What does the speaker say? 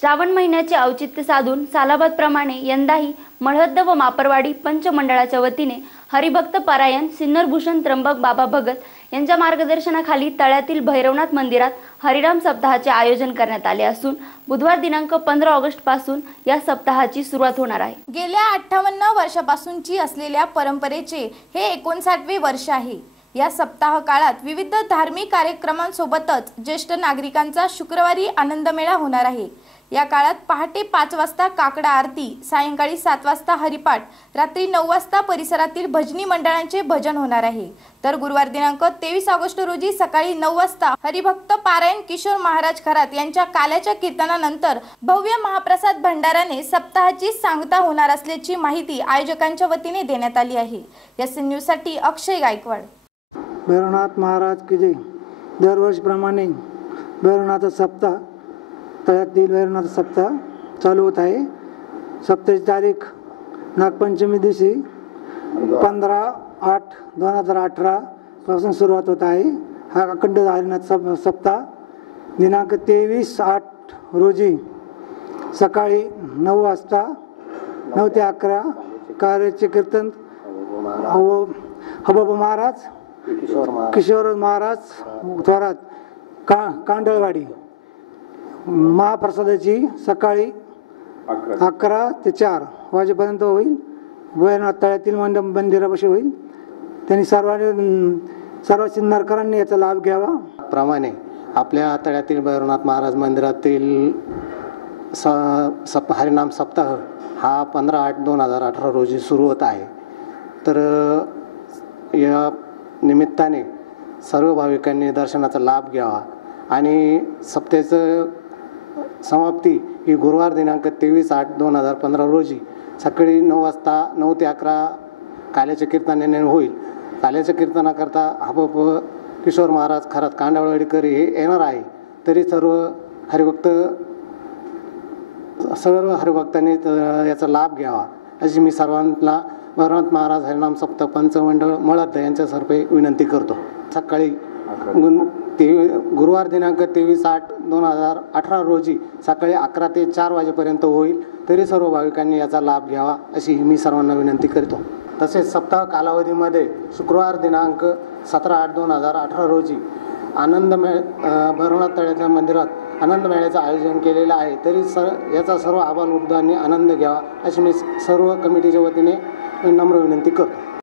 श्रावण महिन्याचे औचित्य साधून सालाबादप्रमाणे यंदाही मळहद्द व मापरवाडी पंचमंडळाच्या वतीने हरिभक्त परायण सिन्नरभूषण त्र्यंबक बाबा भगत यांच्या मार्गदर्शनाखाली तळ्यातील भैरवनाथ मंदिरात हरिराम सप्ताहाचे आयोजन करण्यात आले असून बुधवार दिनांक पंधरा ऑगस्टपासून या सप्ताहाची सुरुवात होणार आहे. गेल्या अठ्ठावन्न वर्षापासूनची असलेल्या परंपरेचे हे एकोणसाठवे वर्ष आहे. या सप्ताह काळात विविध धार्मिक कार्यक्रमांसोबतच ज्येष्ठ नागरिकांचा शुक्रवारी आनंदमेळा होणार आहे. या काळात पहाटे पाच वाजता काकडा आरती सायंकाळी सात वाजता हरिपाठ रात्री नऊ वाजता परिसरातील भजनी मंडळांचे भजन होणार आहे. तर गुरुवार दिनांक तेवीस ऑगस्ट रोजी सकाळी नऊ वाजता हरिभक्त पारायण किशोर महाराज खरात यांच्या काल्याच्या कीर्तनानंतर भव्य महाप्रसाद भंडाराने सप्ताहाची सांगता होणार असल्याची माहिती आयोजकांच्या वतीने देण्यात आली आहे. एस न्यूजसाठी अक्षय गायकवाड. भैरवनाथ महाराज की जय. दरवर्षीप्रमाणे भैरवनाथ सप्ताह सप्ताहात भैरवनाथ सप्ताह चालू होत आहे. सप्ताहाची तारीख नागपंचमी दिवशी पंधरा आठ दोन हजार अठरापासून सुरुवात होत आहे. हा अखंड हरिनाथ सप सप्ताह दिनांक तेवीस आठ रोजी सकाळी नऊ वाजता नऊ ते अकरा कार्याचे कीर्तन व हबब महाराज किशोर महाराज थोरात का कांडळवाडी. महाप्रसादाची सकाळी अकरा. ते चार वाजेपर्यंत होईल. भैरनाथ तळ्यातील मंडप मंदिरापाशी होईल. त्यांनी सर्वांनी सर्व सिन्नरकरांनी याचा लाभ घ्यावा. प्रमाणे आपल्या तळ्यातील भैरवनाथ महाराज मंदिरातील स सप हरिनाम सप्ताह हा पंधरा आठ दोन हजार अठरा रोजी सुरू होत आहे. तर या निमित्ताने सर्व भाविकांनी दर्शनाचा लाभ घ्यावा. आणि सप्त्याचं समाप्ती ही गुरुवार दिनांक तेवीस आठ दोन हजार पंधरा रोजी. सकाळी नऊ वाजता नऊ ते अकरा काल्याच्या कीर्तनाने होईल. काल्याच्या कीर्तनाकरता हबप किशोर महाराज खरात कांडावळीकर हे येणार आहे. तरी सर्व हरिभक्त सर्व हरिभक्तांनी याचा लाभ घ्यावा. अशी मी सर्वांना भरनाथ महाराज हरिनाम सप्त पंचमंडळ मळद यांच्यातर्फे विनंती करतो. सकाळी गुन- तेवी गुरुवार दिनांक तेवीस आठ दोन हजार अठरा रोजी सकाळी अकरा ते चार वाजेपर्यंत होईल. तरी सर्व भाविकांनी याचा लाभ घ्यावा अशी मी सर्वांना विनंती करतो. तसेच सप्ताह कालावधीमध्ये शुक्रवार दिनांक सतरा आठ दोन हजार अठरा रोजी आनंद मेळ भरवनाथ तळ्याच्या मंदिरात आनंद मेळ्याचं आयोजन केलेलं आहे. तरी सर याचा सर्व आबालवृद्धांनी आनंद घ्यावा अशी मी सर्व कमिटीच्या वतीने नम्र विनंती करतो.